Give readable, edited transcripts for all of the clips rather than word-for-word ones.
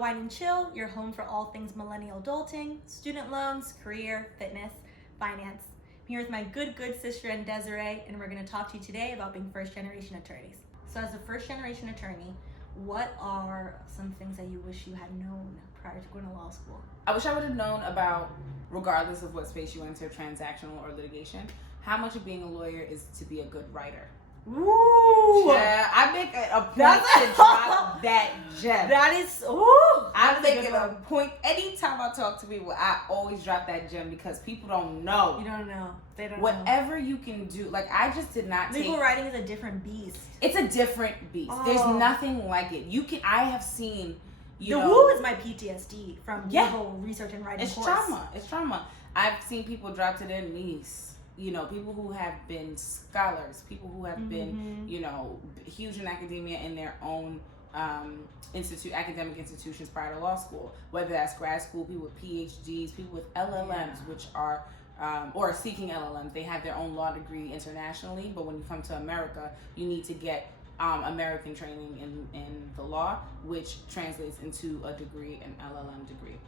Wine and Chill, your home for all things millennial adulting, student loans, career, fitness, finance. I'm here with my good sister and Desiree, and we're going to talk to you today about being first-generation attorneys. So as a first-generation attorney, what are some things that you wish you had known prior to going to law school? I wish I would have known about, regardless of what space you enter, transactional or litigation, how much of being a lawyer is to be a good writer. Ooh! Yeah, I make a point to drop that gem. That is, ooh! I'm making a point. Anytime I talk to people, I always drop that gem because people don't know. You don't know. They don't know. Whatever you can do. Like, I just did not Legal writing is a different beast. It's a different beast. Oh. There's nothing like it. I have seen, The Woo is my PTSD from legal research and writing It's course. trauma. It's trauma. I've seen people drop to their knees. People who have been scholars, people who have been, huge in academia in their own academic institutions prior to law school, whether that's grad school, people with PhDs, people with LLMs, which are, or seeking LLMs. They have their own law degree internationally, but when you come to America, you need to get American training in the law, which translates into a degree, an LLM degree.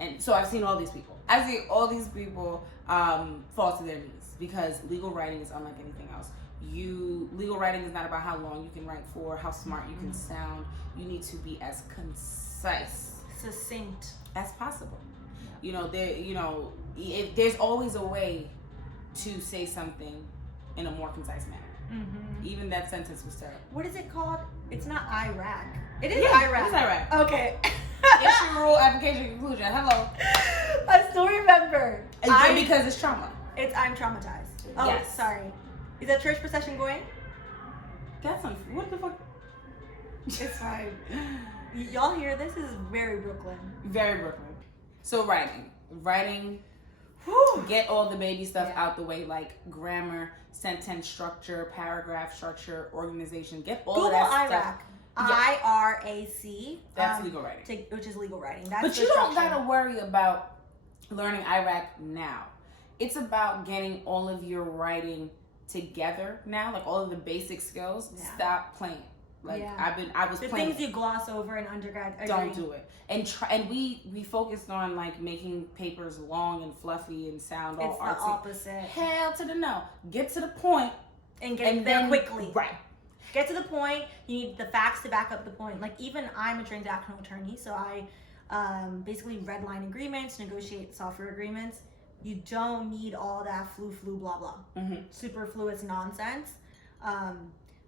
And so I've seen all these people. I see all these people fall to their knees because legal writing is unlike anything else. Legal writing is not about how long you can write for, how smart you can sound. You need to be as concise, succinct as possible. There's always a way to say something in a more concise manner. Even that sentence was terrible. What is it called? It's not Iraq. It is Iraq. Iraq. It is Iraq. Okay. Issue, rule, application, conclusion. Hello. I still remember. Because it's trauma. I'm traumatized. Oh, yes. Sorry. Is that church procession going? That's what the fuck? It's fine. Y'all hear this? Is very Brooklyn. Very Brooklyn. So writing. Get all the baby stuff out the way, like grammar, sentence structure, paragraph structure, organization. Get all of that stuff. IRAC. That's legal writing. Which is legal writing. That's but you don't gotta worry about learning IRAC now. It's about getting all of your writing together now, like all of the basic skills. Yeah. Stop playing. I was playing. The things you gloss over in undergrad. Don't do it. And we focused on like making papers long and fluffy and sound all artsy. It's the opposite. Hell to the no. Get to the point and get there quickly. Right. Get to the point. You need the facts to back up the point. Like even I'm a transactional attorney, so I basically redline agreements, negotiate software agreements. You don't need all that flu blah blah. Superfluous nonsense.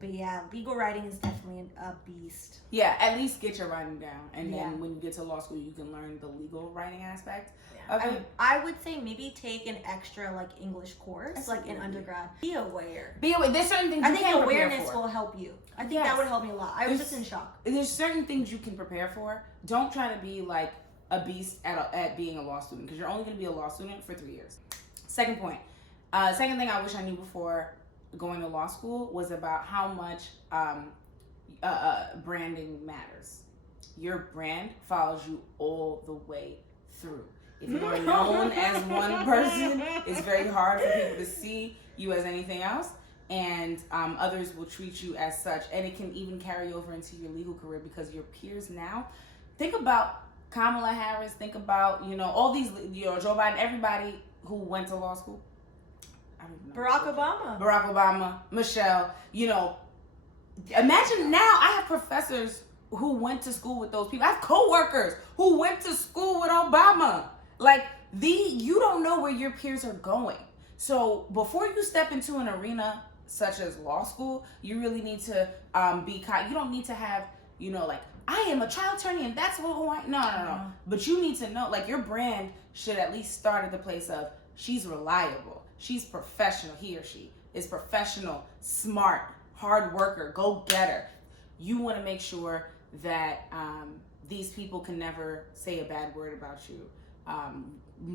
But yeah, legal writing is definitely a beast. Yeah, at least get your writing down. And then when you get to law school, you can learn the legal writing aspect of it. I would say maybe take an extra English course, in undergrad. Be aware. There's certain things you can prepare for. I think awareness will help you. I think that would help me a lot. I was just in shock. There's certain things you can prepare for. Don't try to be like a beast at being a law student because you're only going to be a law student for 3 years. Second point. Second thing I wish I knew before going to law school was about how much branding matters. Your brand follows you all the way through. If you are known as one person, it's very hard for people to see you as anything else, and others will treat you as such, and it can even carry over into your legal career because your peers now. Think about Kamala Harris. Think about all these Joe Biden. Everybody who went to law school. Barack Obama, Michelle, imagine now I have professors who went to school with those people. I have coworkers who went to school with Obama. You don't know where your peers are going. So before you step into an arena such as law school, you really need to you don't need to have, I am a trial attorney and that's who I, no. But you need to know, your brand should at least start at the place of, she's reliable. She's professional. He or she is professional, smart, hard worker, go-getter. You want to make sure that these people can never say a bad word about you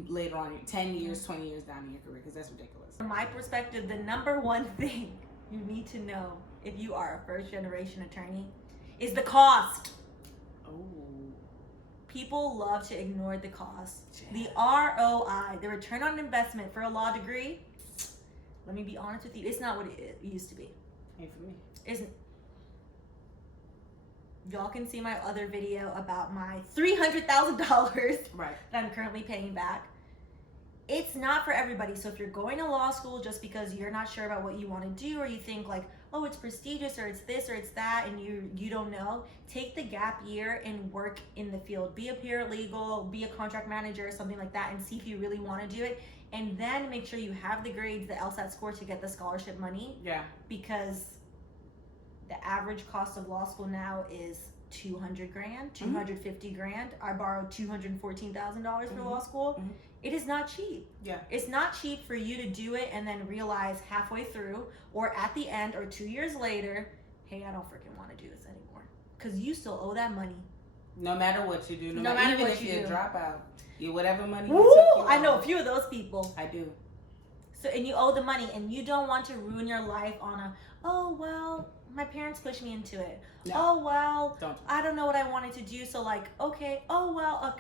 later on, 10 years, 20 years down in your career, because that's ridiculous. From my perspective, the number one thing you need to know if you are a first-generation attorney is the cost. Oh. People love to ignore the cost. The ROI, the return on investment for a law degree, let me be honest with you, it's not what it used to be. Ain't for me. Isn't. y'all can see my other video about my $300,000 Right. that I'm currently paying back. It's not for everybody. So if you're going to law school just because you're not sure about what you want to do, or you think like, oh, it's prestigious, or it's this or it's that, and you don't know, take the gap year and work in the field. Be a paralegal, be a contract manager, something like that, and see if you really want to do it. And then make sure you have the grades, the LSAT score to get the scholarship money. Yeah. Because the average cost of law school now is $200,000, $250,000. I borrowed $214,000 for law school. Mm-hmm. It is not cheap. Yeah. It's not cheap for you to do it and then realize halfway through or at the end or 2 years later, hey, I don't freaking want to do this anymore. Because you still owe that money. No matter what you do, No matter even what if you you do. drop out, whatever money Woo! you took, I know a few of those people. I do. So, and you owe the money, and you don't want to ruin your life on a, oh, well, my parents pushed me into it. No. Oh, well, Don't. I don't know what I wanted to do. So, like, okay, oh, well,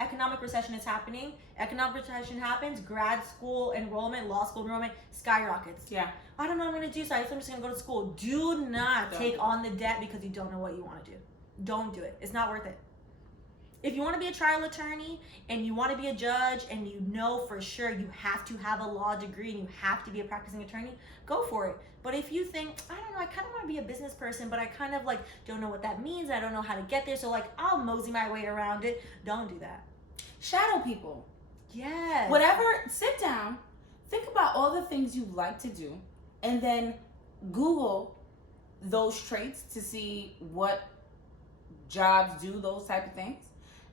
economic recession is happening. Economic recession happens. Grad school enrollment, law school enrollment skyrockets. Yeah. I don't know what I'm going to do, so I'm just going to go to school. Do not Don't. take on the debt because you don't know what you want to do. Don't do it. It's not worth it. If you want to be a trial attorney and you want to be a judge and you know for sure you have to have a law degree and you have to be a practicing attorney, go for it. But if you think, I don't know, I kind of want to be a business person, but I kind of like don't know what that means. I don't know how to get there. So like, I'll mosey my way around it. Don't do that. Shadow people. Yes. Whatever, sit down, think about all the things you like to do, and then Google those traits to see what jobs do those type of things,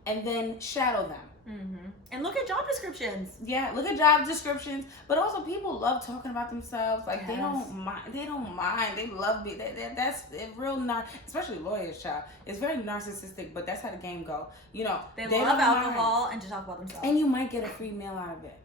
and then shadow them. Mm-hmm. And look at job descriptions. Yeah, look at job descriptions, but also people love talking about themselves. Like they Yes. don't mind. They don't mind. They love me. That's it real especially lawyers, child. It's very narcissistic, but that's how the game go. You know, They don't love mind. alcohol and to talk about themselves. And you might get a free meal out of it.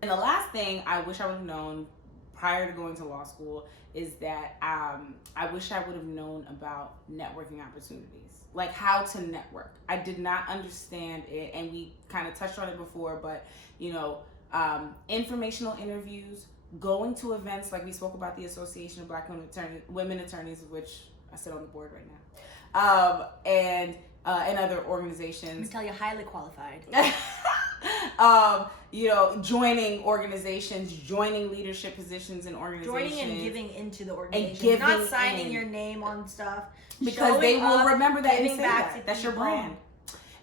And the last thing I wish I would have known prior to going to law school is that I wish I would have known about networking opportunities, like how to network. I did not understand it, and we kind of touched on it before, but you know, informational interviews, going to events like we spoke about the Association of Black Women Attorneys, of which I sit on the board right now, and other organizations. Let me tell you, highly qualified. You know, joining organizations, joining leadership positions in organizations. Joining and giving into the organization. giving Not signing in. your name on stuff. Because they will up, remember that and giving say back that. to That's your people. brand.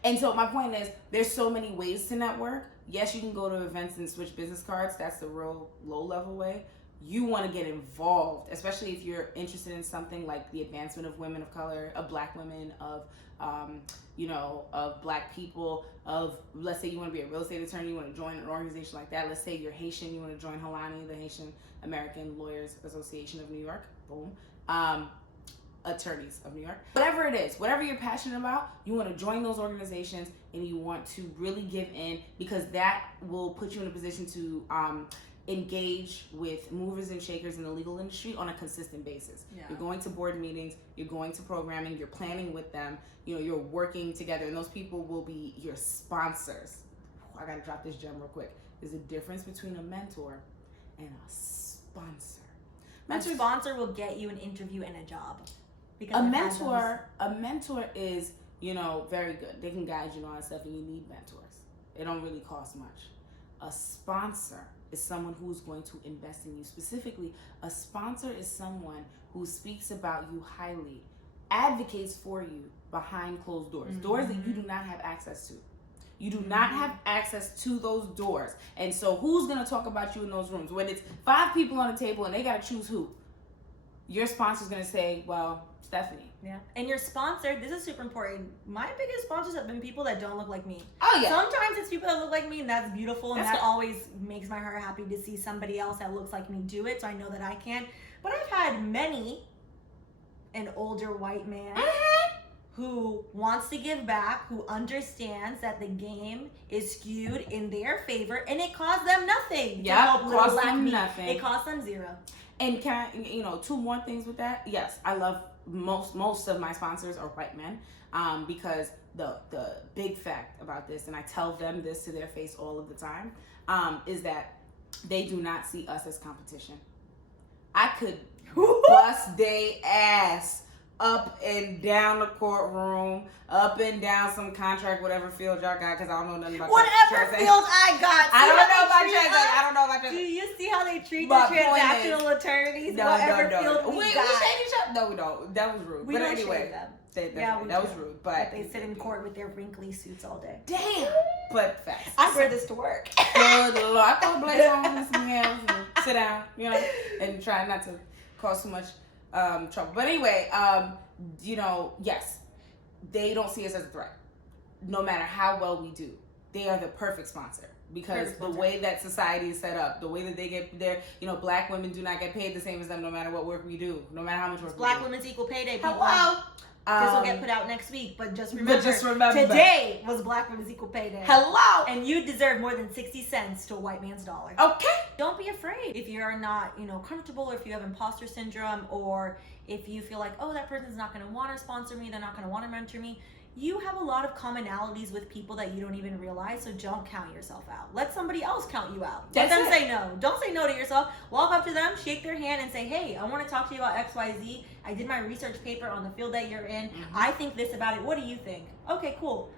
And so my point is, there's so many ways to network. Yes, you can go to events and switch business cards. That's the real low level way. You want to get involved, especially if you're interested in something like the advancement of women of color, of Black women, of you know, of Black people, of, let's say you want to be a real estate attorney, you want to join an organization like that. Let's say you're Haitian, you want to join HALANI, the Haitian American Lawyers Association of New York. Boom. Attorneys of New York. Whatever it is, whatever you're passionate about, you want to join those organizations and you want to really give in, because that will put you in a position to engage with movers and shakers in the legal industry on a consistent basis. Yeah. You're going to board meetings, you're going to programming, you're planning with them, you know, you're working together, and those people will be your sponsors. I gotta drop this gem real quick. There's a difference between a mentor and a sponsor. A sponsor will get you an interview and a job. Because A mentor is, you know, very good. They can guide you on all that stuff, and you need mentors. It don't really cost much. A sponsor is someone who's going to invest in you. Specifically, a sponsor is someone who speaks about you highly, advocates for you behind closed doors, doors that you do not have access to. You do not have access to those doors. And so who's going to talk about you in those rooms? When it's 5 people on the table and they got to choose who, your sponsor's going to say, well, Stephanie. Yeah. And your sponsor, this is super important. My biggest sponsors have been people that don't look like me. Oh, yeah. Sometimes it's people that look like me, and that's beautiful, and That's that good. always makes my heart happy to see somebody else that looks like me do it, so I know that I can. But I've had many, an older white man who wants to give back, who understands that the game is skewed in their favor, and it costs them nothing. Yep, to help little costs black them me. nothing. It costs them $0. And can I, you know, 2 more things with that? Yes, I love most of my sponsors are white men, because the big fact about this, and I tell them this to their face all of the time, is that they do not see us as competition. I could bust they ass up and down the courtroom, up and down some contract, whatever field y'all got, because I don't know nothing about whatever field I got. I don't know about transactions. I don't know about Do transactions. you see how they treat But the point transactional attorneys? Whatever field we We got. shade each other. No, we don't. That was rude. We But don't anyway, shade them. that was rude. But they sit in court with their wrinkly suits all day. damn. But facts. I wear this to work. Good Lord. I throw blades on and some hands and sit down, you know, and try not to cause too much trouble. But anyway, yes, they don't see us as a threat. No matter how well we do, they are the perfect sponsor. Because the way that society is set up, the way that they get their, black women do not get paid the same as them no matter what work we do, no matter how much work we do. Black women's equal pay day, people. Hello. This will get put out next week, but just remember, today was Black Women's Equal Pay Day. Hello. And you deserve more than 60 cents to a white man's dollar. Okay. Don't be afraid if you're not, comfortable, or if you have imposter syndrome, or if you feel like, oh, that person's not going to want to sponsor me, they're not going to want to mentor me. You have a lot of commonalities with people that you don't even realize, so don't count yourself out. Let somebody else count you out. Let them say no. Don't say no to yourself. Walk up to them, shake their hand, and say, hey, I want to talk to you about XYZ. I did my research paper on the field that you're in. Mm-hmm. I think this about it. What do you think? Okay, cool.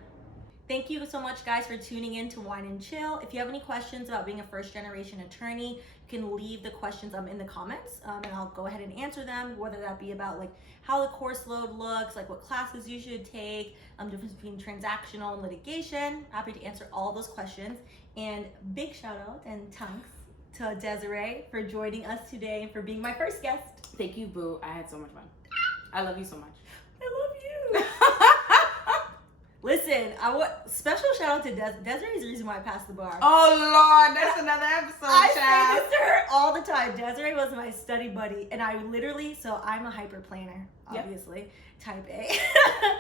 Thank you so much, guys, for tuning in to Wine and Chill. If you have any questions about being a first-generation attorney, you can leave the questions in the comments, and I'll go ahead and answer them, whether that be about how the course load looks, what classes you should take, difference between transactional and litigation. Happy to answer all those questions. And big shout out and thanks to Desiree for joining us today and for being my first guest. Thank you, boo. I had so much fun. I love you so much. I love you. Listen, special shout out to Desiree's the reason why I passed the bar. Oh Lord, that's another episode. I say this to her all the time. Desiree was my study buddy, and I literally, so I'm a hyper planner, obviously, type A.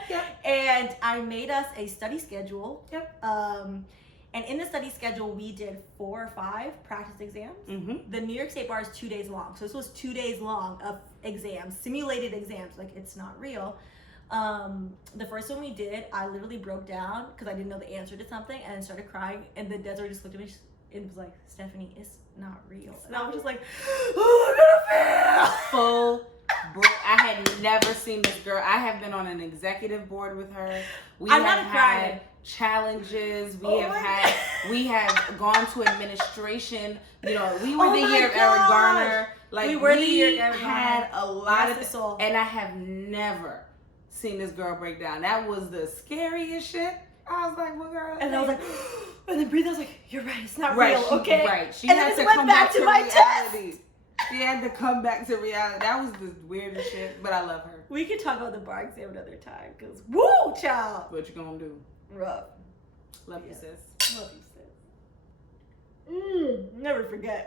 Yep. And I made us a study schedule. Yep. And in the study schedule, we did 4 or 5 practice exams. Mm-hmm. The New York State Bar is 2 days long, so this was 2 days long of exams, simulated exams. It's not real. The first one we did, I literally broke down because I didn't know the answer to something and then started crying. And then Desiree just looked at me and was like, Stephanie, it's not real. And I was just like, oh, I'm gonna fail. Full. I had never seen this girl. I have been on an executive board with her. I'm not a crier. Challenges. We have gone to administration. We were the year of Eric Garner. We were the year of Eric Garner. Had a lot of soul. And I have never seen this girl break down. That was the scariest shit. I was like, well, girl. And I was like, and then breathe. I was like, you're right. It's not real. Okay. Right. She and had then to come back to my reality. Test. She had to come back to reality. That was the weirdest shit, but I love her. We could talk about the bar exam another time, because woo, child. What you gonna do? Rough. Love you, sis. Love you, sis. Never forget.